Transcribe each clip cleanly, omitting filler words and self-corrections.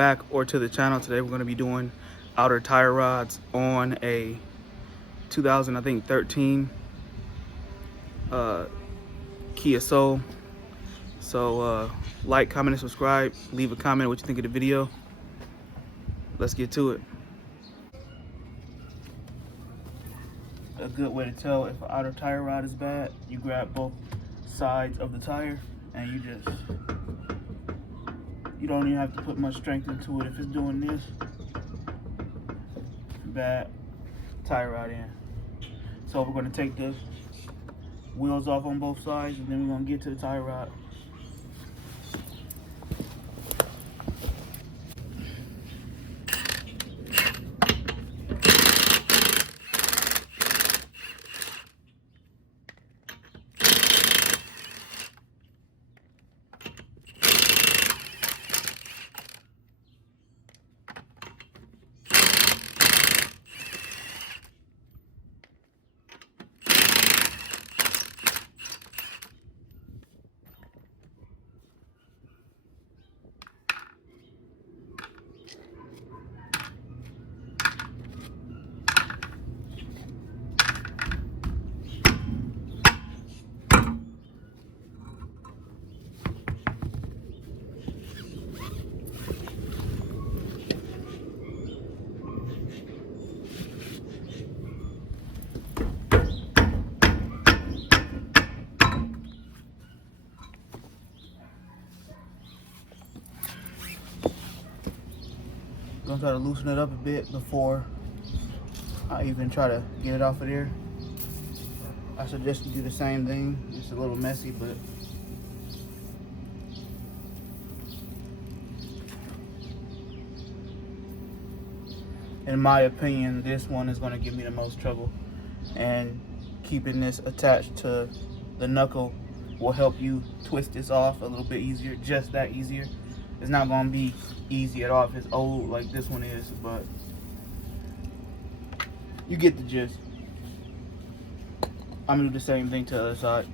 back or to the channel. Today we're going to be doing outer tire rods on a 2013 Kia Soul. So like, comment, and subscribe. Leave a comment what you think of the video. Let's get to it. A good way to tell if an outer tire rod is bad, you grab both sides of the tire and you don't even have to put much strength into it. If it's doing this, bad tire rod in. So we're going to take the wheels off on both sides, and then we're going to get to the tire rod. I'm gonna try to loosen it up a bit before I even try to get it off of there. I suggest you do the same thing. It's a little messy, but in my opinion, this one is going to give me the most trouble. And keeping this attached to the knuckle will help you twist this off a little bit easier, just that easier. It's not going to be easy at all if it's old like this one is, but you get the gist. I'm going to do the same thing to the other side.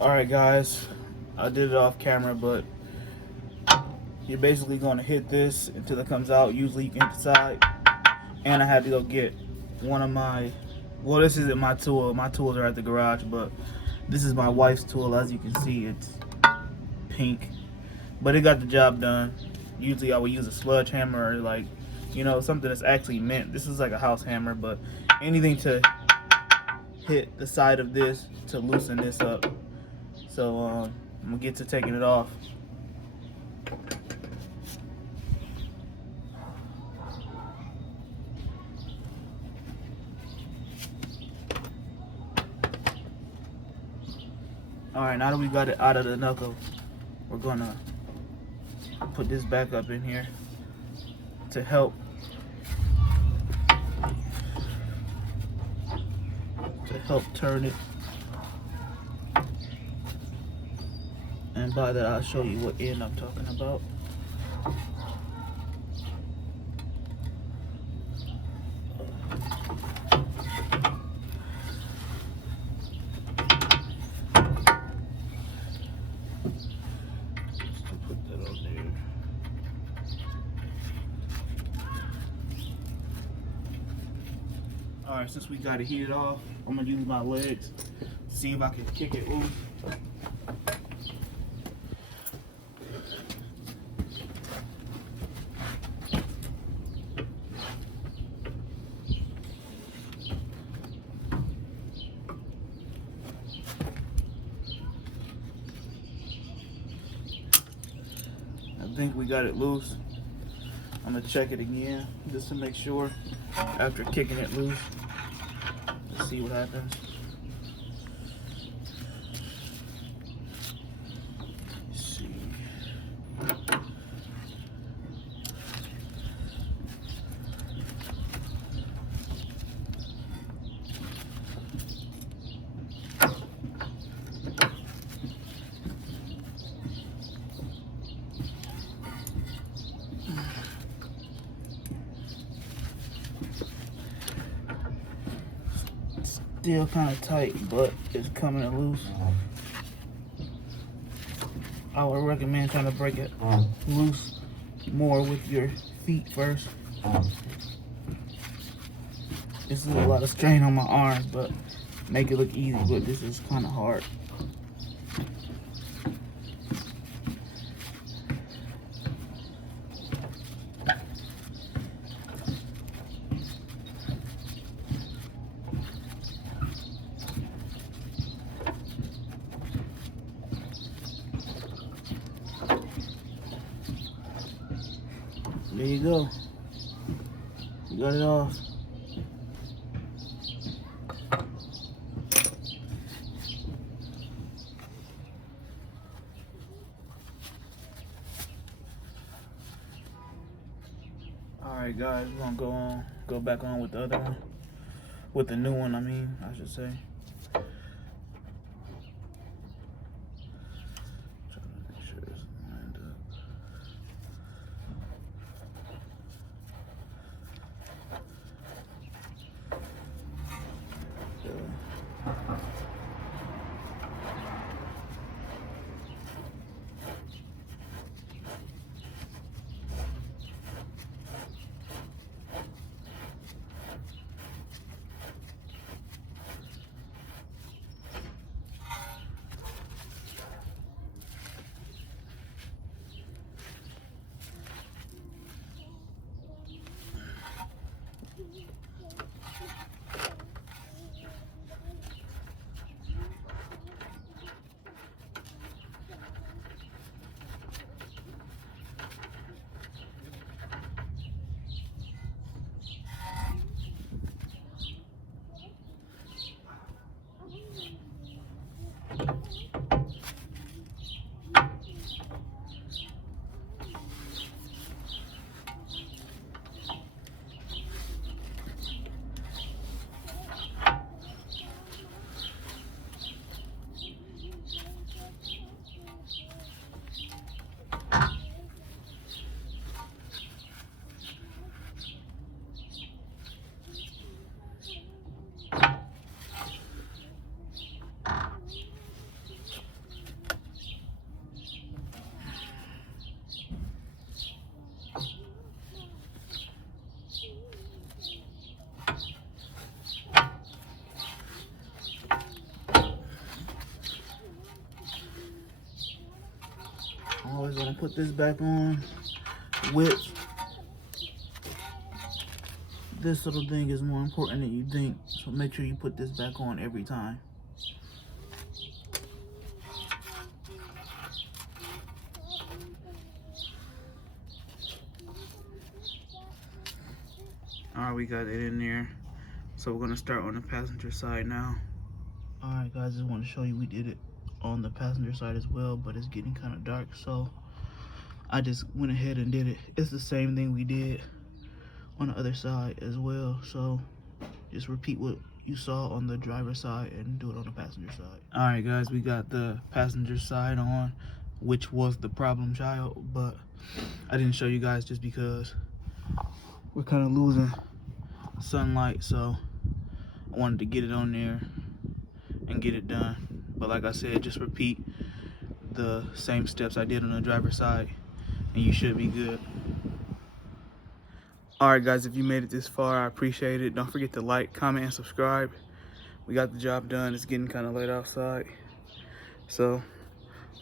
Alright guys, I did it off camera, but you're basically going to hit this until it comes out. Usually you can hit the side. And I had to go get one of my, well, this isn't my tool. My tools are at the garage, but this is my wife's tool. As you can see, it's pink, but it got the job done. Usually I would use a sludge hammer or, like, you know, something that's actually meant. This is like a house hammer, but anything to hit the side of this to loosen this up. So I'm gonna get to taking it off. Alright, now that we got it out of the knuckle, we're gonna put this back up in here to help turn it. And by that, I'll show you what end I'm talking about. Alright, since we got it heated off, I'm gonna use my legs, see if I can kick it loose. I think we got it loose. I'm gonna check it again just to make sure after kicking it loose. Let's see what happens. Let's see. Still kind of tight, but it's coming loose. I would recommend trying to break it loose more with your feet first. This is a lot of strain on my arms, but make it look easy, but this is kind of hard. There you go. You got it off. Alright guys, we're gonna go back on with the other one. With the new one, I should say. Try to make sure it's lined up. I'm always gonna put this back on with this little thing is more important than you think, so make sure you put this back on every time. Alright, we got it in there, so we're gonna start on the passenger side now. Alright guys, just want to show you we did it on the passenger side as well, but it's getting kind of dark, so I just went ahead and did it. It's the same thing we did on the other side as well, so just repeat what you saw on the driver's side and do it on the passenger side. Alright guys, we got the passenger side on, which was the problem child, but I didn't show you guys just because we're kind of losing sunlight, so I wanted to get it on there and get it done. But like I said, just repeat the same steps I did on the driver's side and you should be good. Alright guys, if you made it this far, I appreciate it. Don't forget to like, comment, and subscribe. We got the job done. It's getting kind of late outside. So,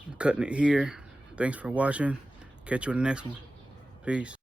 I'm cutting it here. Thanks for watching. Catch you in the next one. Peace.